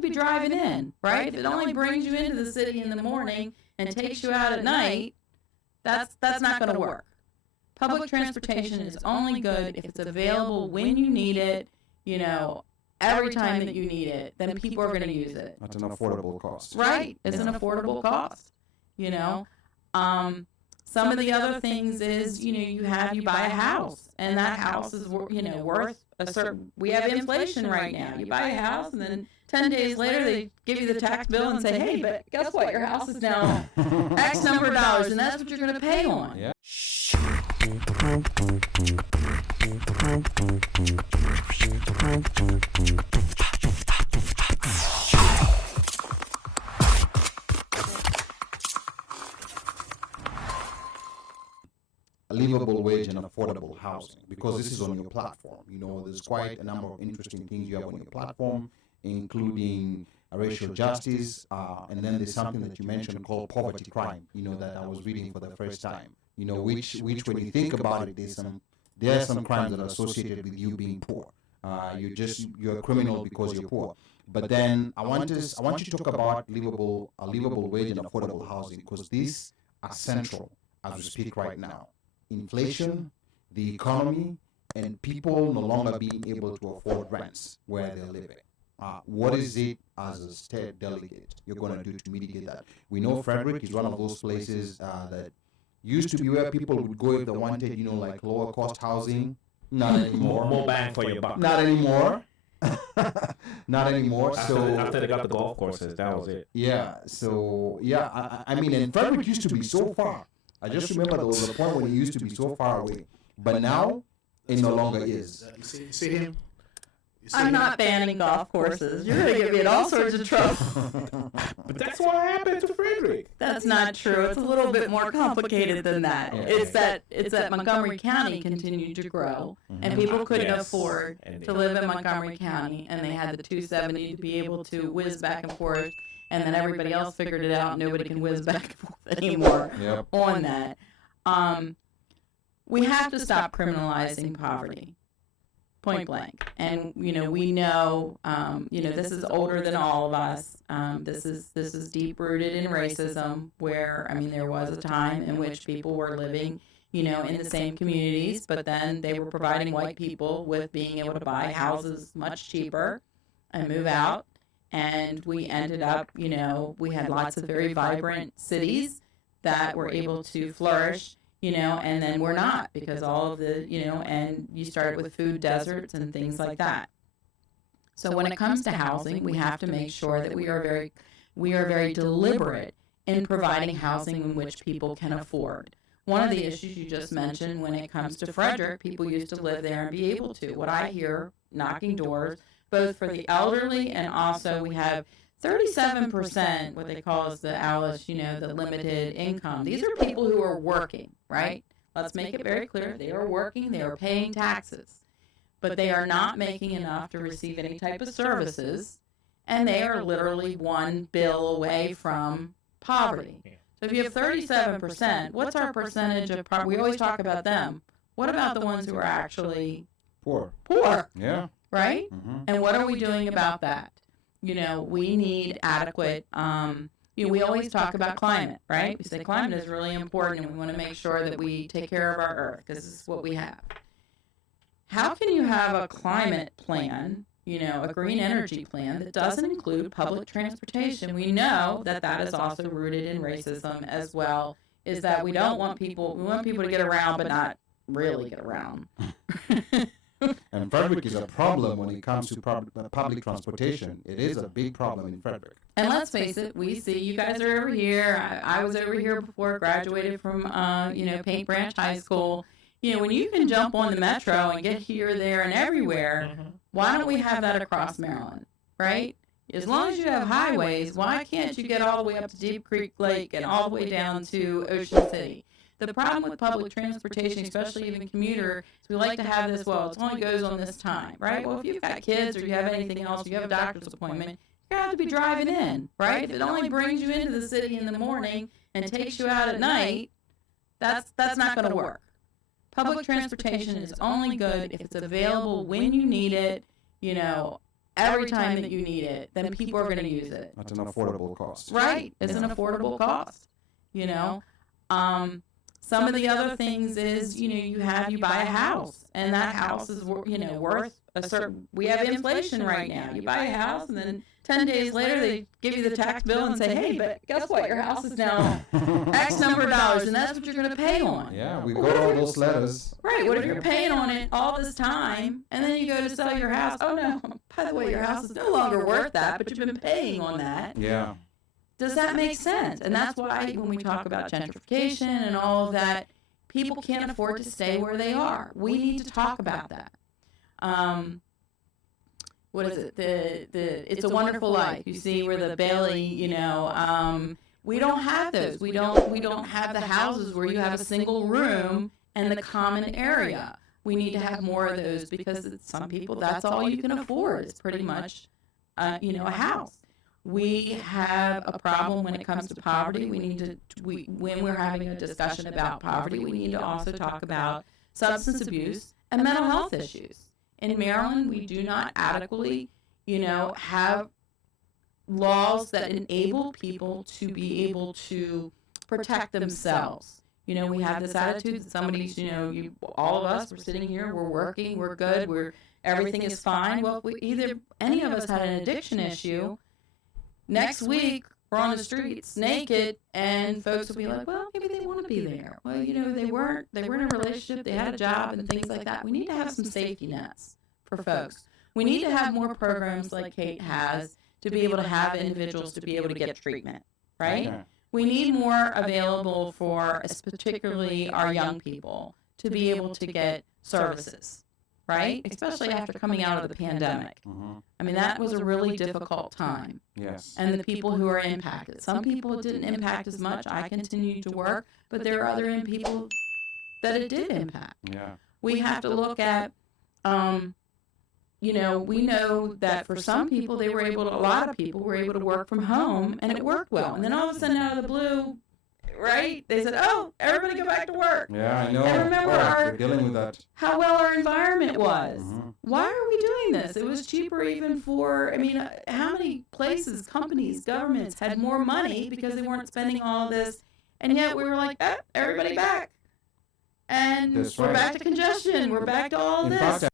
to be driving in, right? If it only brings you into the city in the morning and takes you out at night, that's not going to work. Public transportation is only good if it's available when you need it, every time that you need it, then people are going to use it. At an affordable cost. Right. It's an affordable cost, Some of the other things is, you buy a house, and that house is, worth a certain, we have inflation right now. You buy a house, and then 10 days later, they give you the tax bill and say, hey, but guess what? Your house is now X number of dollars, and that's what you're going to pay on. Yeah. A livable wage and affordable housing, because this is on your platform. There's quite a number of interesting things you have on your platform, including racial justice, and then there's something that you mentioned called poverty crime, that I was reading for the first time, which when you think about it, there are some crimes that are associated with you being poor. You're a criminal because you're poor. But then I want you to talk about a livable wage and affordable housing, because these are central as we speak right now. Inflation, the economy, and people no longer being able to afford rents where they're living. What is it as a state delegate you're going to do to mitigate that? We know Frederick is one of those places that used to be where people would go if they wanted, like lower cost housing. Not anymore. More bang for your buck. Not anymore. Not anymore. After they got the golf courses, that was it. Yeah. So I mean, and Frederick used to be so far. I just remember there was a point when it used to be so far away, but now it no longer is. You see him? I'm not banning golf courses. You're going to get me in all sorts of trouble. But that's what happened to Frederick. That's not true. It's a little bit more complicated than that. Yeah. It's that Montgomery County continued to grow, and people couldn't afford to live in Montgomery County, and they had the 270 to be able to whiz back and forth, and then everybody else figured it out. Nobody can whiz back and forth anymore on that. We have to stop criminalizing poverty. Point blank. And we know this is older than all of us. This is deep rooted in racism, where there was a time in which people were living in the same communities, but then they were providing white people with being able to buy houses much cheaper and move out, and we ended up we had lots of very vibrant cities that were able to flourish, and then we're not, because all of the, and you started with food deserts and things like that. So when it comes to housing, we have to make sure that we are very deliberate in providing housing in which people can afford. One of the issues you just mentioned, when it comes to Frederick, people used to live there and be able to. What I hear knocking doors, both for the elderly, and also we have 37%, what they call is the ALIS, the limited income. These are people who are working, right? Let's make it very clear. They are working, they are paying taxes, but they are not making enough to receive any type of services, and they are literally one bill away from poverty. So if you have 37%, what's our percentage of poverty? We always talk about them. What about the ones who are actually poor? Yeah. Right? Mm-hmm. And what are we doing about that? We need adequate, we always talk about climate, right? We say climate is really important, and we want to make sure that we take care of our earth, because this is what we have. How can you have a climate plan, a green energy plan, that doesn't include public transportation? We know that that is also rooted in racism as well, is that we want people to get around, but not really get around. And Frederick is a problem when it comes to public transportation. It is a big problem in Frederick. And let's face it, we see you guys are over here. I was over here before I graduated from, Paint Branch High School. When you can jump on the metro and get here, there, and everywhere, why don't we have that across Maryland, right? As long as you have highways, why can't you get all the way up to Deep Creek Lake and all the way down to Ocean City? The problem with public transportation, especially even commuter, is we like to have this, well, it only goes on this time, right? Well, if you've got kids or you have anything else, you have a doctor's appointment, you're going to have to be driving in, right? If it only brings you into the city in the morning and takes you out at night, that's not going to work. Public transportation is only good if it's available when you need it, every time that you need it, then people are going to use it. At an affordable cost. Right. It's an affordable cost, you know. Some of the other things is, you buy a house, and that house is, worth a certain, we have inflation right now. You buy a house, and then 10 days later, they give you the tax bill and say, hey, but guess what? Your house is now X number of dollars, and that's what you're going to pay on. Yeah, we got all those letters. Right. What if you're paying on it all this time, and then you go to sell your house? Oh, no. By the way, your house is no longer worth that, but you've been paying on that. Yeah. Does that make sense? And that's why when we talk about gentrification and all of that, people can't afford to stay where they are. We need to talk about that. What is it? The It's a Wonderful Life. You see where the Bailey, we don't have those. We don't have the houses where you have a single room and the common area. We need to have more of those because some people, that's all you can afford. It's pretty much, a house. We have a problem when it comes to poverty. When we're having a discussion about poverty, we need to also talk about substance abuse and mental health issues. In Maryland, we do not adequately, have laws that enable people to be able to protect themselves. We have this attitude that somebody's, all of us, we're sitting here, we're working, we're good, everything is fine. Well, if any of us had an addiction issue, next week, we're on the streets naked, and folks will be like, well, maybe they want to be there. Well, they weren't in a relationship, they had a job and things like that. We need to have some safety nets for folks. We need to have more programs like Kate has to be able to have individuals to be able to get treatment, right? Okay. We need more available for particularly our young people to be able to get services, right? Especially after coming out of the pandemic. Mm-hmm. I mean, that was a really difficult time. Yes. And the people who are impacted. Some people it didn't impact as much. I continued to work, but there are other people that it did impact. Yeah. We have to look at, we know that for some people, a lot of people were able to work from home, and it worked well. And then all of a sudden, out of the blue, right? They said, "Oh, everybody go back to work." Yeah, I know. And remember we're dealing with that. How well our environment was. Mm-hmm. Why are we doing this? It was cheaper even for. How many places, companies, governments had more money because they weren't spending all this, and yet we were like, everybody back, and we're back to congestion. We're back to all this.